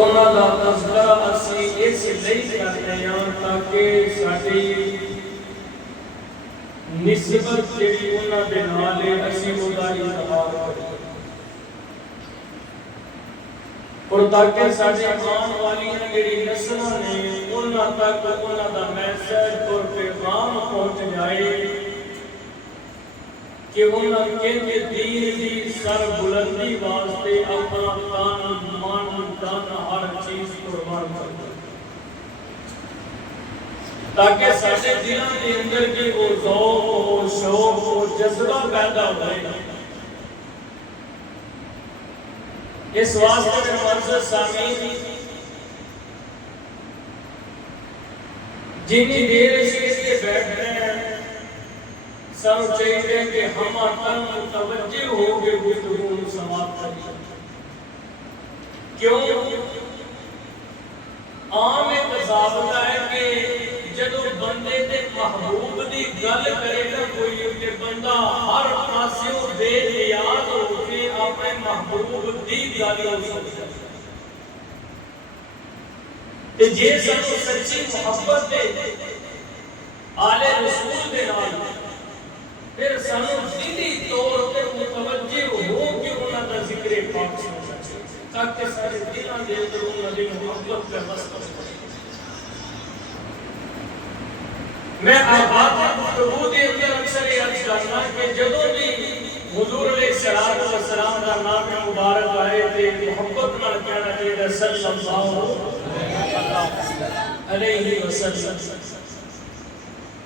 انہاں دا تذکرہ اسی اس لیے کرتے ہیں تاکہ ساڈی نسبت جڑی انہاں دے نال ہے اسی اودا اظہار کریں اور تاکہ ساڈے آن والی جڑی نسلاں نے انہاں تک انہاں دا میسج اور پیغام پہنچ جائے کہ انہاں کے دین دی سر بلندی واسطے اپنا تن من دن ہر چیز قربان کر دیں تاکہ سارے دلوں کے اندر کی وہ ذوق و شوق و جذبہ پیدا ہوئے اس واسطے معزز سامعین جتنی دیر سے بیٹھ رہے ہیں سب چاہیے کہ ہم اپن متوجہ ہو کے گفتگو سماعت کریں کیوں عام ایک ضابطہ ہے کہ جب بندے دے محبوب دی گل کرے گا کوئی کہ بندہ ہر پاسوں بے نیاز ہو کے اپنے محبوب دی گل سمجھے تے جے سانو سچی محبت دے آل رسول دے نال پھر سانو دلی طور پر متوجہ ہو کہ انہاں دا ذکر پاک سننا چاہیے تاکہ سارے دلوں دے اندر انہاں دی محبت کا مسئلہ میں آباد گفتگو دے اندر اکثر یہ عرض کرنا کہ جدوں بھی حضور علیہ السلام کا نام مبارک آئے تے محبت نال کہنا چاہیے صلی اللہ علیہ وسلم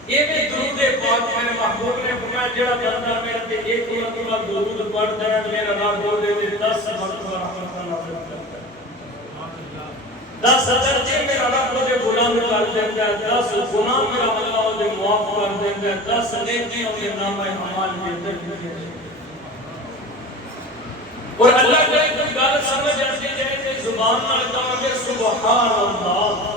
یہ بھی درود پاک میرے محبوب نے فرمایا جڑا بندہ میرے تے ایک مرتبہ درود پڑھتا ہے میرا رب وہ دے 10 مرتبہ رحمت نازل کرتا ہے 10 درجے میرا رب وہ غلام کر دیتا ہے 10 گناہ میرا اللہ وہ معاف کر دیتا ہے 10 نیکیاں کے نامہ اعمال کے اندر لکھے ہیں اور اللہ کرے کوئی گل سمجھ آتی جائے تے زبان نال کہاں گے سبحان اللہ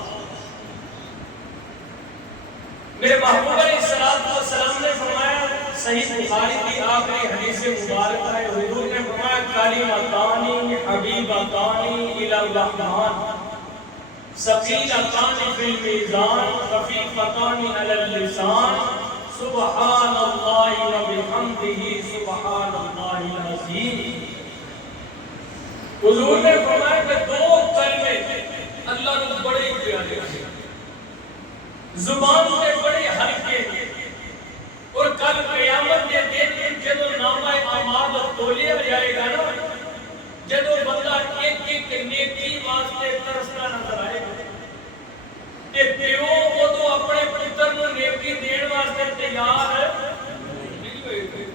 میرے محبوب علیہ السلام نے فرمایا صحیح بخاری کی آخری حدیث مبارکہ ہے حضور نے فرمایا کلمتان حبیبتان الی الرحمن ثقیلتان فی المیزان خفیفتان علی اللسان سبحان اللہ و بحمدہ سبحان اللہ العظیم حضور نے فرمایا کہ دو کلمے اللہ نے بڑے پیارے ہیں زبان سے بڑے ہلکے اور کل قیامت کے دن جب نامہ اعمال تولیا جائے گا نا جب بندہ ایک ایک نیکی واسطے ترستا نظر آئے گا کہ پیو وہ تو اپنے پتر کو نیکی دین واسطے تیار ہے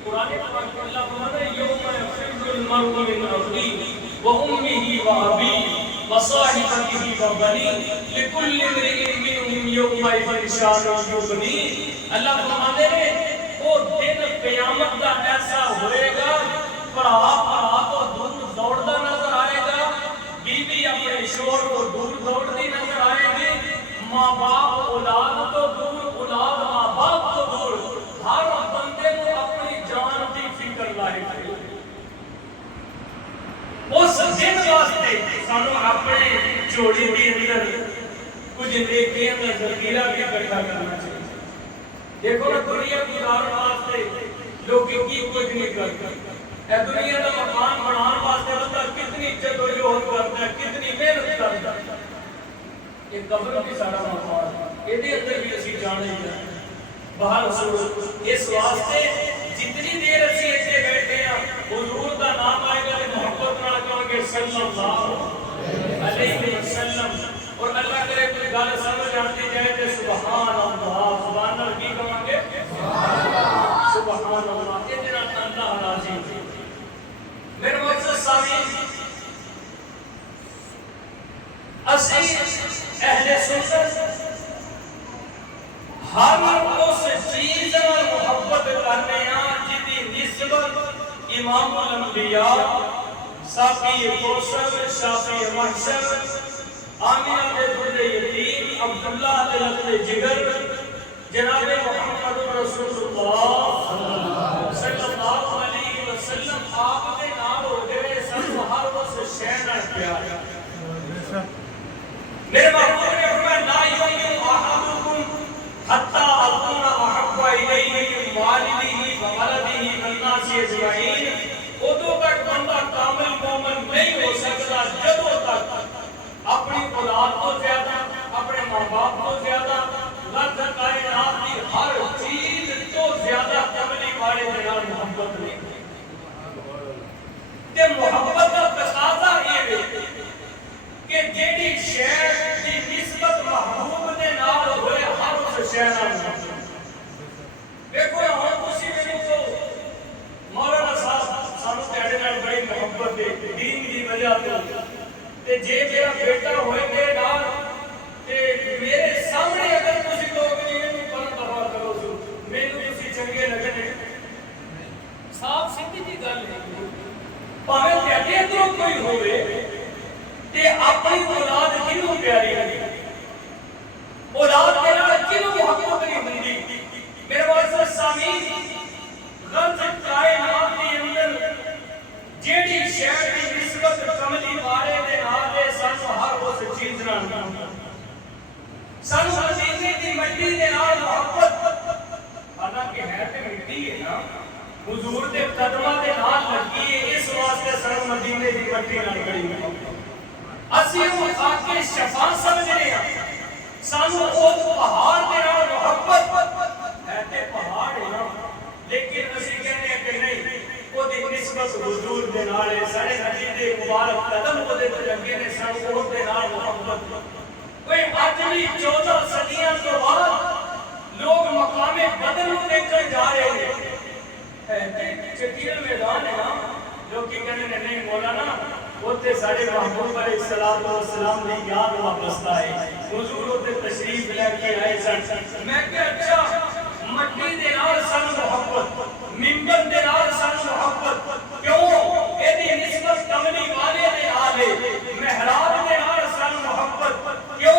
قرآن پاک میں اللہ فرماتا ہے یوم یفر المرء من اخیہ وامہ وابیہ وصاحبته وبنيه لكل امرئ منهم يومئذ شأن يغنيه اللہ فرماتے ہیں وہ دن قیامت کا ایسا ہوئے گا بڑا کو دور دوڑتا نظر آئے گا بیوی اپنے شوہر کو دور دوڑتی نظر آئے گی ماں باپ اولاد کو دور اولاد ماں باپ کو دور ہر بندے کو اپنی جان کی فکر لاحق ہے اس دن واسطے سانو اپنے جوڑی کے اندر کچھ نیکیاں کا ذخیرہ بھی اکٹھا کرنا چاہیے دیکھو نا دنیا گزارن واسطے لوگ کی کچھ نہیں کرتے اے دنیا کا مکان بنانے واسطے بندہ کتنی جدوجہد کرتا ہے کتنی محنت کرتا ہے یہ قبر بھی سارا مکان ہے یہ اندر بھی اسی جانے ہیں باہر اس واسطے جتنی دیر اسی ایسے بیٹھے ہیں حضور کا نام آئے گا محبت نہ کہوں گے صلی اللہ علیہ وسلم اور اللہ کرے کوئی گل سمجھ آتی جائے کہ سبحان اللہ زبان نال کی کہوں گے سبحان اللہ یہ جنا اللہ راضی میرے معزز سامعین اسی اہل سنت ہر اس چیز نال محبت کرنے ہیں جدی نسبت امام الانبیاء ساقی کوثر شافی محشر آمینہ دے دودھ یتیم عبداللہ دے لفظ جگر جناب محمد رسول اللہ صلی اللہ علیہ وسلم آپ کے نام ہو گئے سب ہر اس شہر پیار جیڑی شے دی نسبت محبوب دے نال ہوئے ہر اس شے نال دیکھو ہن تسی مینوں کو مولانا صاحب سانوں تہاڈے نال بڑی محبت ہے دین دی وجہ تے جے میرا بیٹا ہوئے میرے نال تے میرے سامنے اگر تسی لوگ نہیں پڑھ دبا کرو مینوں تسی چنگے لگنے صاف سیدھی جی گل ہے پاویں تہاڈے اندروں کوئی ہوئے تے اپنی اولاد کینوں پیاری ہے اولاد دے نال کینوں محبت نہیں ہوندی میرے معزز سامعین غرض کائنات دے اندر جیڑی شے دی نسبت کملی والے دے نال ہے سانوں ہر اس چیز نال سانوں مدینے دی مٹی دے نال محبت حالانکہ ہے تے مٹی ہے نا حضور دے قدماں دے نال لگی ہے اس واسطے سانوں مدینے دی مٹی نال بڑی محبت اسی او خاک شفا سمجھنے ہیں سانوں او پہاڑ دے نال محبت ہے تے پہاڑ ہے نا لیکن اسی کہنے ہیں کہ نہیں او دی نسبت حضور دے نال ہے سارے نبی دے مبارک قدم او دے لگے نے سانوں او دے نال محبت کوئی اج بھی 14 صدیاں تو بعد لوگ مقام بدر نوں دیکھن جا رہے ہیں چٹیل میدان ہے نا لوگ کی کہنے نے نہیں مولانا اوتے سارے محبوب علیہ الصلوۃ والسلام دی یاد وابستہ ہے حضور اوتے تشریف لے کے آئے سن میں کہ اچھا مٹی دے نال سن محبت منبر دے نال سن محبت کیوں اے دی نسبت کملی والے دے نال ہے محراب دے نال سن محبت کیوں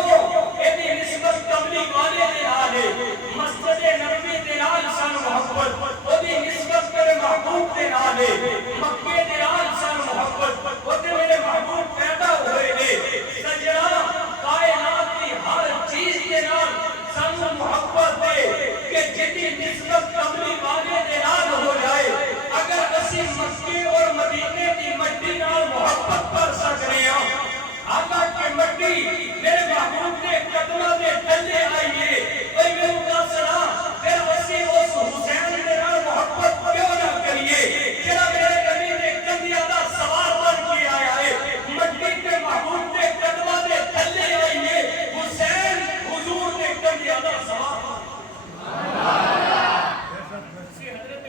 اے دی نسبت کملی والے دے نال ہے مسجد نبوی دے نال سن محبت او دی نسبت میرے محبوب دے نال ہے مکے دے نال سن محبت او تے میرے محبوب پیدا ہوئے نے سجنا کائنات دی ہر چیز دے نال سن محبت ہے کہ جتنی نسبت کملی والے دے نال ہو جائے اگر اسی مکے اور مدینے دی مٹی نال محبت کر سکنے ہیں حالانکہ مٹی میرے محبوب کے قدموں دے تلے آئیے اے میرے دسنا پھر اسی اس حسین دے نال محبت کیوں نہ کریے جڑا میرے نبی نے کندھیاں دا سوار بن کے آیا ہے مٹی کے محبوب کے قدموں دے تلے آئیے حسین حضور نے کندھیاں دا سوار حضرت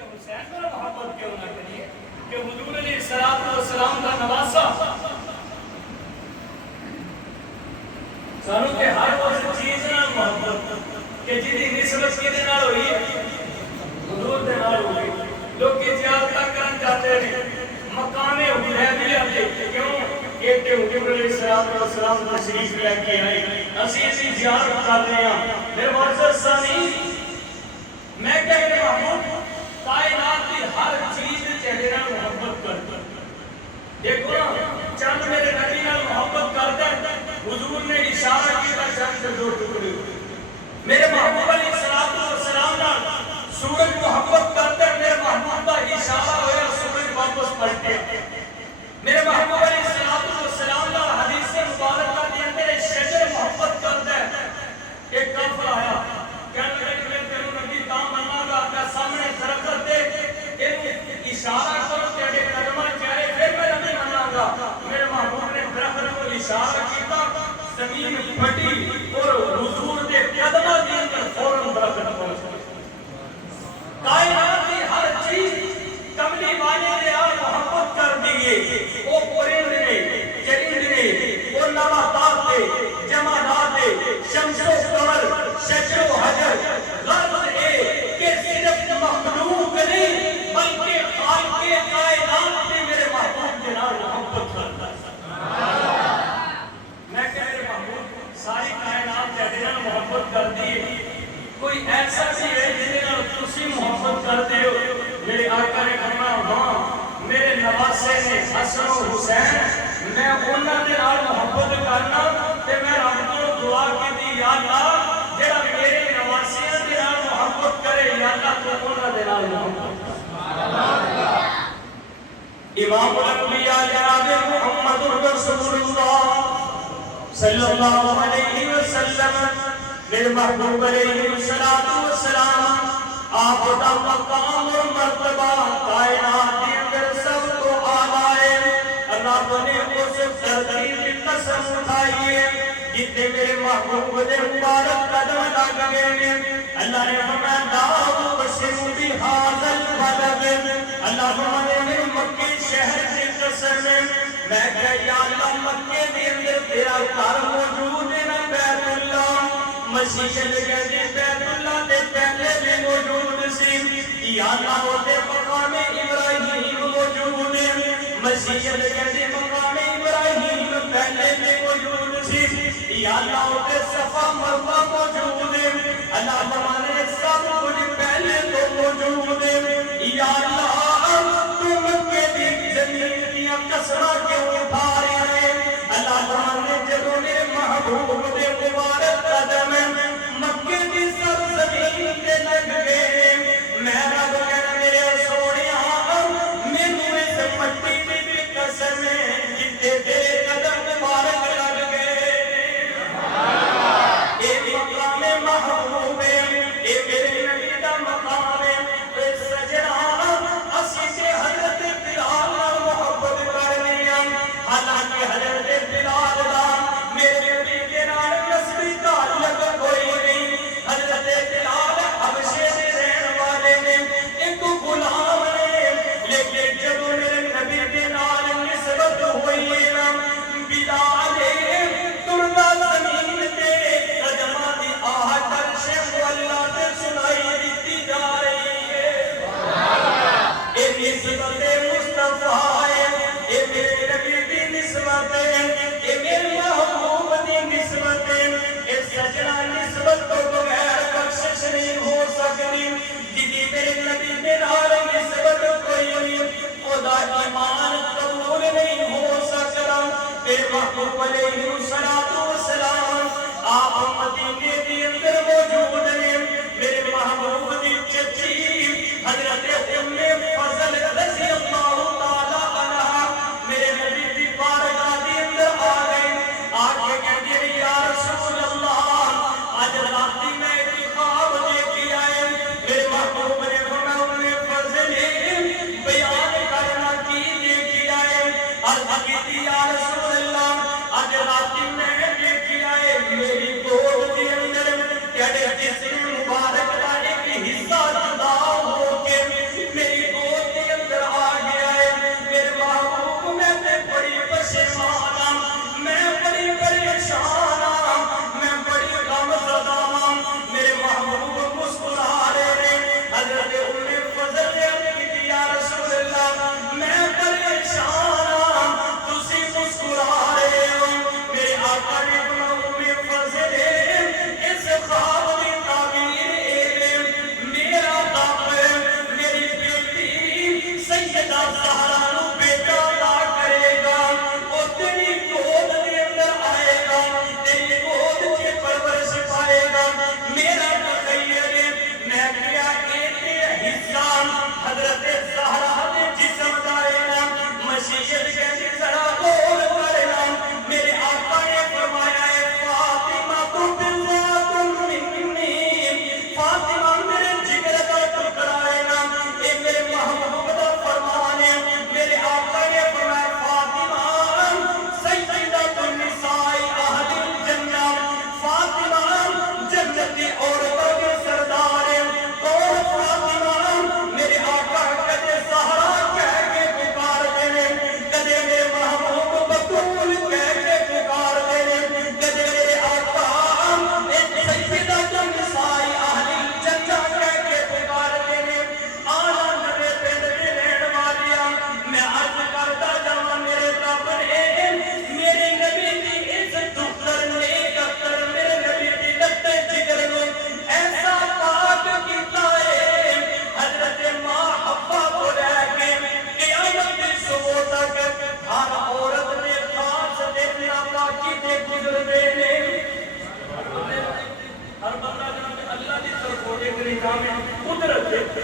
حسین پر محبت کیوں نہ کریے کہ حضور علیہ السلام کا نواسا سانوں تے ہر اس چیز نال محبت کہ جدی نسبت کدے نال ہوئی ہے حضور دے نال ہوئی لوگ زیارت کرن جاتے ہیں مقام حدیبیہ تے کیوں کہ حضور علیہ السلام تشریف لے کے آئے اسی زیارت کر رہے ہیں میرے معزز سامعین میں کہہ رہا ہوں کائنات کی ہر چیز چہرے نال محبت کرتا دیکھو نا چند میرے نبی نال محبت کرتا حضور نے اشارہ کیا چند سے دو ٹکڑے میرے محبوب علیہ السلام نال سورج محبت کرتا میرے محبوب کا اشارہ ہوا سورج واپس پلٹے میرے محبوب علیہ السلام نال حدیث مبارکہ کے اندر شجر محبت کرتا ہے ایک کافر آیا کہنے لگا میں تیرے نبی کا مننا گا کہ سامنے درخت دے اشارہ کرو تیرے قدماں چاہے پھر میں نبی مننا گا میرے محبوب نے درخت کو اشارہ کیتا زمین پھٹی اور حضور کے قدماں کے اندر فوراً درخت پہنچ کائنات کی ہر چیز کملی والے نے آپ محبت کر دیئے وہ پرند نے چرند نے وہ نباتات نے جمادات نے شمس و قمر شجر و حجر غرض ہے کہ صرف مخلوق نہیں بلکہ خالق کائنات نے میرے محبوب کے نال محبت کرتا میں کہہ رہے محبوب ساری کائنات کے نال محبت کر دی کوئی ایسا سی ہے جنہیں نال تسی محبت کرتے ہو میرے آقا نے فرمایا ہاں میرے نواسے نے حسن و حسین میں انہاں دے نال محبت کرنا تے میں رب کو دعا کیتی یا اللہ جڑا میرے نواسیاں دے نال محبت کرے یا اللہ تو انہاں دے نال محبت سبحان اللہ امام الانبیاء جناب محمد رسول اللہ صلی اللہ علیہ وسلم میرے محبوب علیہ السلام آپ دا مقام اور مرتبہ کائنات کے اندر سب کو آلائے رب نے اس دھرتی کی قسم اٹھائی جتنے میرے محبوب دے مبارک قدم لگ گئے اللہ نے فرمایا لا بشروا بهذا البلد اللہ فرمایا میرے مکے شہر کی قسم میں کہا یا اللہ مکے دے اندر تیرا گھر موجود ہے نا بیت اللہ مسجد کہتے بیت اللہ دے پہلے بھی موجود سی یا اللہ ہوتے مقام ابراہیم موجود ہے مسجد کہتے مقام ابراہیم پہلے بھی موجود سی یا اللہ ہوتے صفا مروہ موجود ہے اللہ فرمانے سب کچھ پہلے تو موجود ہے یا اللہ تم کے دن زمین دیا قسمہ کیوں اٹھا رہے ہیں اللہ فرمانے جب میرے محبوب دے مبارک قدم مکے کی سر زمین دے لگ گئے میں رب کہنا میرے سونیا میرے سے مٹی دی قسم جتے دے قدم مبارک لگ گئے اے مقام محبوب اے میرے نبی دا مقام اے سجنا اسی سے حضرت بلال محبت کرنے حالانکہ حضرت بلال دا میرے نبی کے نال نسبی تعلق کوئی نہیں حضرت بلال حبشے میں رہن والے نے ایک غلام نے لیکن جب میرے نبی کے نال نسبت ہوئی ہے بلال تردہ زمین تے قدمہ دی آہٹ عرش مولا تے سنائی دیتی جا رہی ہے اے نسبت مصطفیٰ اے میرے نبی دی نسبت اے میرے محبوب دی نسبت اے سجنا نسبت تو بغیر بخشش نہیں ہو سکتی جدی میرے نبی میں نال نسبت کوئی نہیں خدا ایمان قبول نہیں ہو سکتا میرے محبوب علیہ السلام آپ مدینے دی اندر موجود ہیں میرے محبوب دی چچی حضرت ام فضل رضی اللہ تعالی عنہ میرے نبی دی بارگاہ دی اندر آ گئے آ کے کہتے ہیں یا رسول اللہ آج رات میں ایک خواب دیکھی آئے میرے محبوب نے فرمایا ام فضل بیان کرنا کی دیکھی آئے عرض کی یا رسول اللہ آج رات میں دیکھی آئے میری گود دی اندر تیرے جسم مبارک کا ایک حصہ جدا ہو کے میری گود دی اندر آ گیا ہے میرے محبوب میں تے بڑی پشیمان میں بڑی پریشان میں بڑی غمزدہ میرے محبوب مسکرا رہے ہیں حضرت ام فضل نے کی یا رسول اللہ میں پریشان تسی مسکرا رہے ہو میرے آقا نے ام فضل اس خواب کی تعبیر میرا باپ میری بیٹی سیدہ زہرا نو بیٹا عطا کرے گا وہ تیری گود کے اندر آئے گا تیری گود کی پرورش پائے گا میرا تخیل میں کیا ایک حصہ حضرت زہرا نے جسم دائنا مشیت کے ذرا غور کرنا میرے آقا نے فرمایا ہے فاطمہ تو بلّہ منی فاطمہ میرے جگر کا ٹکڑا ہے نا اے میرے محبوب دا فرمان ہے میرے آقا نے فرمایا فاطمہ سیدۃ النساء اہل الجنہ فاطمہ جنت کی عورتوں کے سردار ہے اور فاطمہ میرے آقا کدے زہرا کہہ کے پکار دینے کدے میرے محبوب بطول کہہ کے پکار دینے کدے میرے آقا سیدۃ النساء اہل الجنہ کہہ کے پکار دینے آنا نبی پنڈ میں رہن والیا میں عرض کرتا جاؤں میرے رب نے میرے نبی کی عزت کرنے کا کر میرے نبی کی لگتے جگر کو ایسا پاک کیتا ہے حضرت ماں حوا کو لے کے قیامت کی صبح تک ہر عورت نے خاص دیکھنا پاکی دے گزرتے نے ہر بندہ جناب اللہ کی طرف ہونے کے نظام قدرت ہے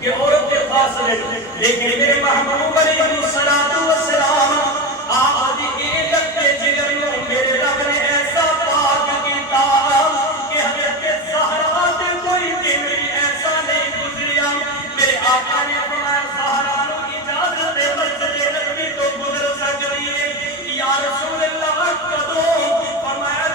کہ عورت کے خاص ہے لیکن میرے محبوب علیہ السلام آپ دی لگتے جگر کو میرے رب نے ایسا پاک کیتا کہ حضرت زہرا سے کوئی دن بھی ایسا نہیں گزریا میرے آقا نے فرمایا زہرا نو اجازت ہے مسجد نبوی تو گزر سکتی ہے یا رسول اللہ کدوں فرمایا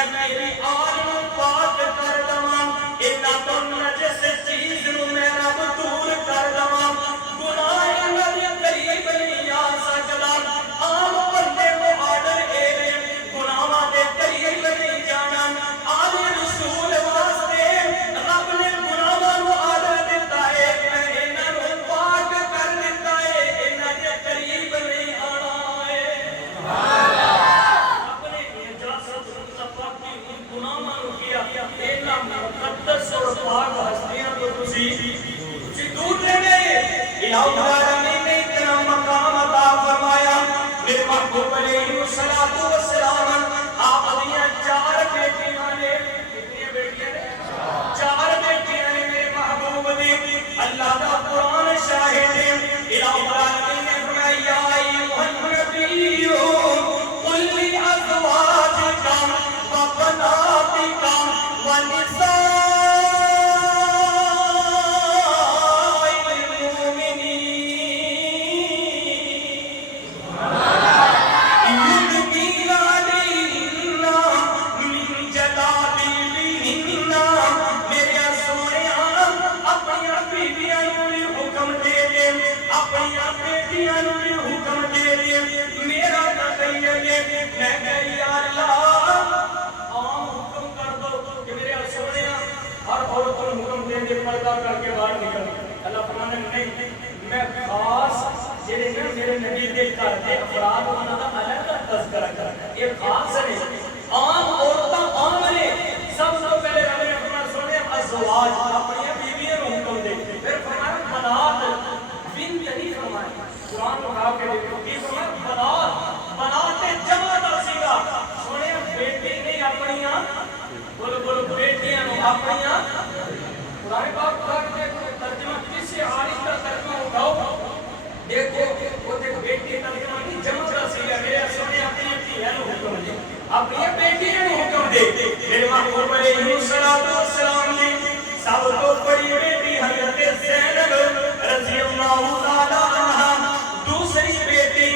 میں تیری آل نو پاک کر دواں انہاں تو نجس چیز نو میں رب دور کر دواں گناہ انہاں دے قریب نہیں آ سکدا عام بندے کو آڈر اے گناہاں دے قریب نہیں جانا آل رسول واسطے رب نے گناہاں نو آڈر دتا ہے میں انہاں نو پاک کر دتا ہے انہاں دے قریب نہیں آنا ہے اپنے نجاست مصطفی کی گناہاں نو کیا انہاں مقدس اور پاک ہستیاں تو تسی دور رہنے الہ العالمین نے اتنا مقام عطا فرمایا میرے محبوب علیہ الصلوۃ والسلام آپ دیاں 4 بیٹیاں نے کتنی بیٹیاں نے 4 بیٹیاں نے میرے محبوب دی اللہ دا قرآن شاہد ہے الہ العالمین نے فرمایا یا ایھا النبی قل لازواجک و بناتک ونساء پردہ کر کے باہر نکل اللہ فرمانے نہیں میں خاص جڑے میرے نبی دے گھر دے افراد انہاں دا الگ تذکرہ کر یہ خاص نہیں عام عورتاں عام نے سب سے پہلے رب نے فرمایا سونے ازواج اپنی بیویاں کو حکم دے پھر فرمایا بنات بنت نہیں فرمایا قرآن کو کہا کہ دیکھو کی فرمایا بنات جمع دا سیگا سونے بیٹی نہیں اپنیاں بولو بیٹیاں اپنیاں قرآن پاک کا ترجمہ کسی عالم کا ترجمہ اٹھاؤ دیکھو وہ دیکھو بیٹی ترجمہ نہیں جمع کا سیگا میرے سونے اپنی بیٹی ہے حکم دے اپنی بیٹی ہے حکم دے میرے محبوب علیہ الصلوۃ والسلام نے سب کو بڑی بیٹی حضرت زینب رضی اللہ تعالی عنہا دوسری بیٹی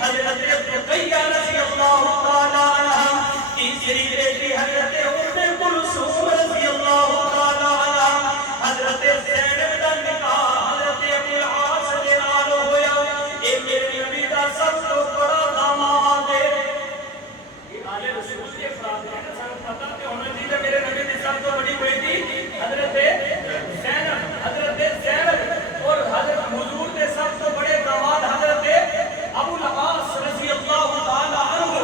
حضرت رقیہ رضی اللہ تعالی عنہا تیسری بیٹی حضرت ام کلثوم رضی اللہ تعالی عنہا حضرت زینب دا نکاح حضرت ابو العاص دے نال ہویا اے میرے نبی دا سب تو بڑا داماد ہے یہ آل رسول کے افراد ہیں نا سب پتہ تے ہونا چاہیے میرے نبی دی سب تو بڑی بیٹی حضرت زینب اور حضرت حضور دے سب تو بڑے داماد حضرت ابو العاص رضی اللہ تعالی عنہ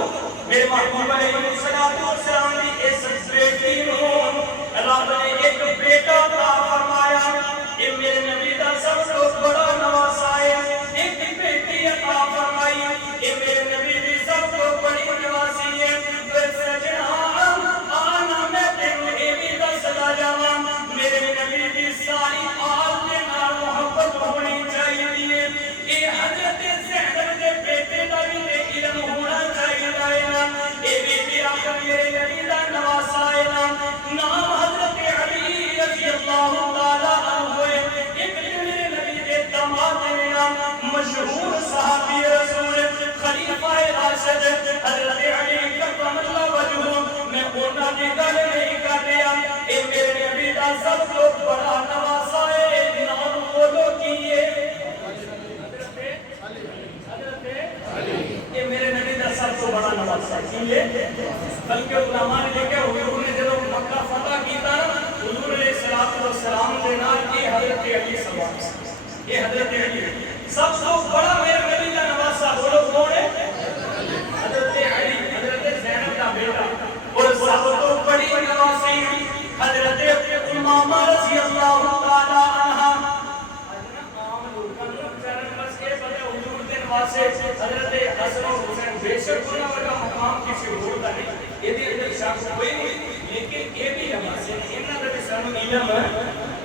میرے محبوب علیہ الصلوۃ والسلام دی اس بیٹی نو اللہ نے ایک بیٹا عطا فرمایا یہ میرے نبی دا سب تو بڑا نواسا ہے ایک بیٹی عطا فرمائی یہ میرے نبی دی سب تو بڑی نواسی ہے سجنا آنا میں تینوں اے بھی دسدا جاواں میرے نبی دی ساری آل دے نال محبت ہونی چاہیے اے حضرت زینب دے بیٹے دا بھی علم ہونا چاہیے نا اے بھی آخر میرے نبی دا نواسا ہے نا نام حضرت علی رضی اللہ تعالی عنہ ایک میرے نبی دے داماد نے مشہور صحابی رسول خلیفہ راشد حضرت علی کرم اللہ وجہہ میں انہاں دی گل نہیں کر رہا اے میرے نبی دا سب تو بڑا نواسا ہے نام بولو کیے حضرت علی یہ میرے نبی دا سب تو بڑا نواسا ہے کیے بلکہ علماء نے لکھا حضور نے جب مکہ فتح کیتا نا حضور علیہ الصلوۃ والسلام کے نال یہ حضرت علی سوال یہ حضرت علی سب سے بڑا میرے نبی کا نواسا بولو کون ہے حضرت علی حضرت زینب کا بیٹا اور سب تو بڑی نواسی حضرت امامہ رضی اللہ تعالی عنہا عام لوگوں کو چرن بس کے بڑے حضور دے نواسے حضرت حسن و حسین بے شک انہاں ورگا مقام کسی اور دا نہیں یہ بھی اندر شخص کوئی نہیں لیکن یہ بھی نواسے انہاں دا بھی سانو علم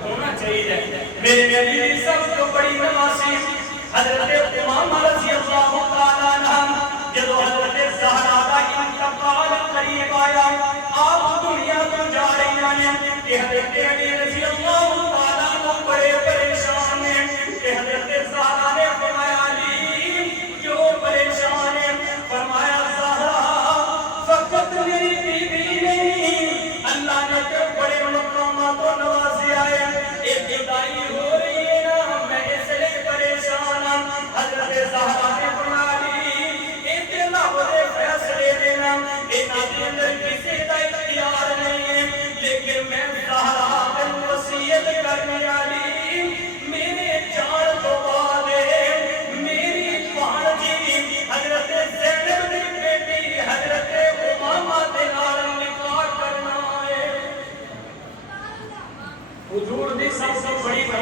ہونا چاہیے میرے نبی دی سب تو بڑی نواسی حضرت امامہ رضی اللہ تعالی عنہ جب حضرت زہرا کا انتقال قریب آیا آپ دنیا کو جا رہی ہیں کہ حضرت علی رضی اللہ تعالی عنہ بڑے پریشان ہیں کہ حضرت زہرا نے فرمایا علی کیوں پریشان ہیں فرمایا زہرا فقط میری بیوی نہیں